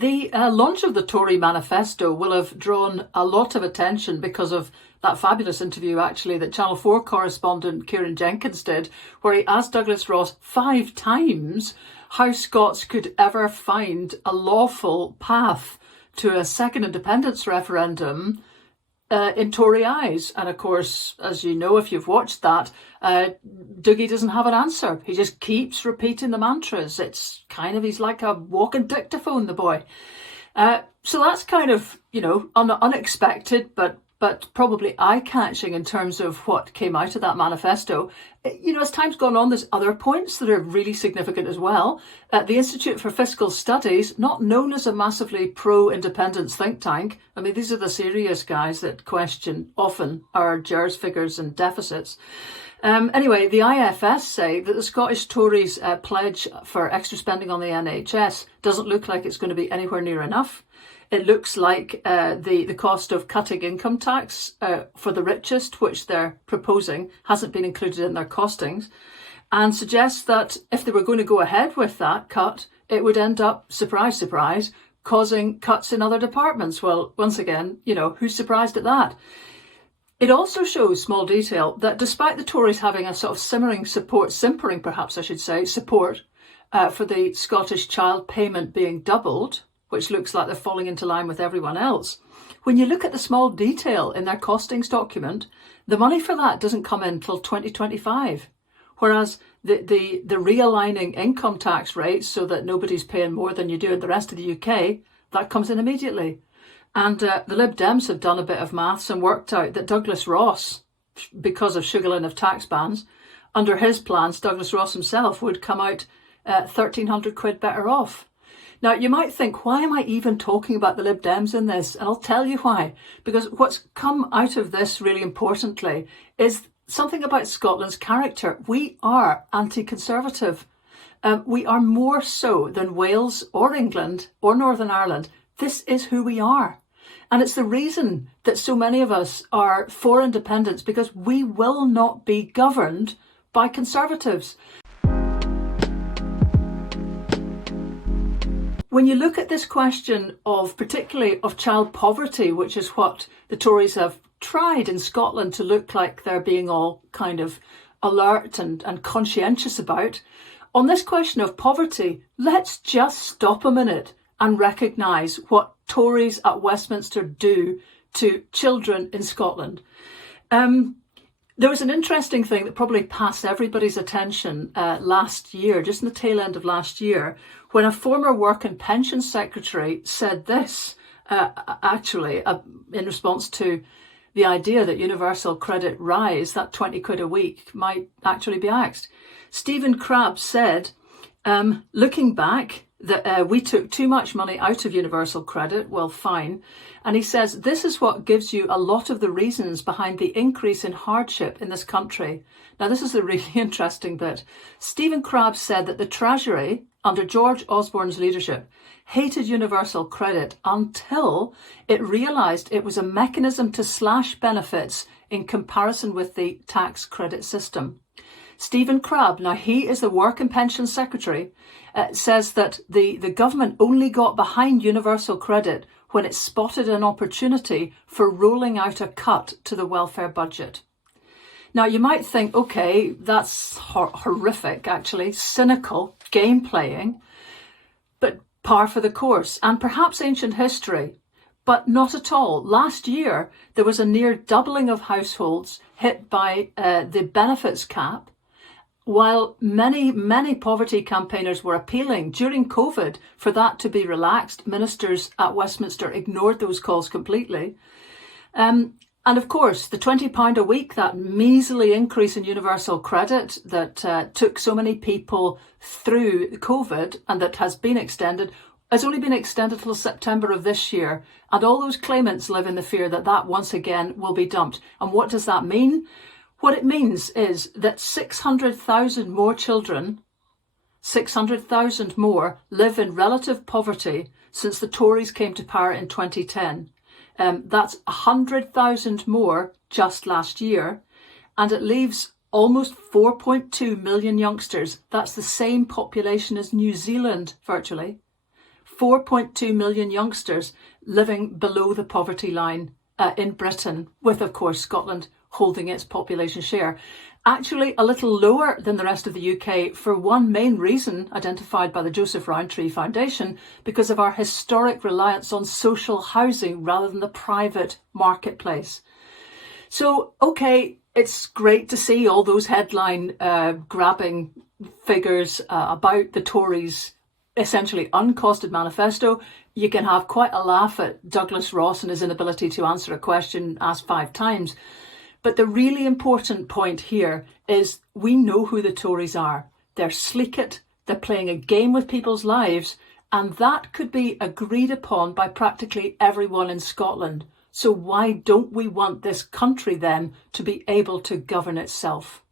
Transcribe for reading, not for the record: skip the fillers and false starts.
The launch of the Tory manifesto will have drawn a lot of attention because of that fabulous interview, actually, that Channel 4 correspondent Kieran Jenkins did, where he asked Douglas Ross 5 times how Scots could ever find a lawful path to a second independence referendum in Tory eyes. And of course, as you know, if you've watched that, Dougie doesn't have an answer. He just keeps repeating the mantras. It's kind of, he's like a walking dictaphone, the boy. So that's kind of, unexpected, but probably eye-catching in terms of what came out of that manifesto. As time's gone on, there's other points that are really significant as well. The Institute for Fiscal Studies, not known as a massively pro-independence think tank. I mean, these are the serious guys that question often our GERS figures and deficits. Anyway, the IFS say that the Scottish Tories' pledge for extra spending on the NHS doesn't look like it's going to be anywhere near enough. It looks like the cost of cutting income tax for the richest, which they're proposing, hasn't been included in their costings, and suggests that if they were going to go ahead with that cut, it would end up, surprise, surprise, causing cuts in other departments. Well, once again, who's surprised at that? It also shows, small detail, that despite the Tories having a sort of simpering support for the Scottish child payment being doubled, which looks like they're falling into line with everyone else. When you look at the small detail in their costings document, the money for that doesn't come in till 2025. Whereas the realigning income tax rates so that nobody's paying more than you do in the rest of the UK, that comes in immediately. And the Lib Dems have done a bit of maths and worked out that Douglas Ross, because of sugarling of tax bans, under his plans, Douglas Ross himself would come out 1,300 quid better off. Now, you might think, why am I even talking about the Lib Dems in this? And I'll tell you why. Because what's come out of this, really importantly, is something about Scotland's character. We are anti-conservative. We are more so than Wales or England or Northern Ireland. This is who we are. And it's the reason that so many of us are for independence, because we will not be governed by conservatives. When you look at this question of, particularly of child poverty, which is what the Tories have tried in Scotland to look like they're being all kind of alert and conscientious about, on this question of poverty, let's just stop a minute and recognise what Tories at Westminster do to children in Scotland. There was an interesting thing that probably passed everybody's attention last year, just in the tail end of last year, when a former Work and Pension Secretary said this, in response to the idea that universal credit rise, that 20 quid a week, might actually be axed. Stephen Crabb said, looking back, that we took too much money out of universal credit. Well, fine. And he says, this is what gives you a lot of the reasons behind the increase in hardship in this country. Now, this is the really interesting bit. Stephen Crabb said that the Treasury, under George Osborne's leadership, hated universal credit until it realised it was a mechanism to slash benefits in comparison with the tax credit system. Stephen Crabb, now he is the Work and Pension Secretary, says that the government only got behind universal credit when it spotted an opportunity for rolling out a cut to the welfare budget. Now, you might think, okay, that's horrific, actually, cynical, game playing, but par for the course, and perhaps ancient history, but not at all. Last year, there was a near doubling of households hit by the benefits cap, while many poverty campaigners were appealing during COVID for that to be relaxed. Ministers at Westminster ignored those calls completely. And of course, the £20 a week, that measly increase in universal credit that took so many people through COVID and that has been extended, has only been extended till September of this year. And all those claimants live in the fear that that once again will be dumped. And what does that mean? What it means is that 600,000 more children, 600,000 more, live in relative poverty since the Tories came to power in 2010. That's 100,000 more just last year, and it leaves almost 4.2 million youngsters. That's the same population as New Zealand, virtually. 4.2 million youngsters living below the poverty line in Britain, with, of course, Scotland holding its population share. Actually, a little lower than the rest of the UK for one main reason identified by the Joseph Rowntree Foundation, because of our historic reliance on social housing rather than the private marketplace. So, okay, it's great to see all those headline grabbing figures about the Tories' essentially uncosted manifesto. You can have quite a laugh at Douglas Ross and his inability to answer a question asked 5 times. But the really important point here is we know who the Tories are. They're sleekit, they're playing a game with people's lives, and that could be agreed upon by practically everyone in Scotland. So why don't we want this country then to be able to govern itself?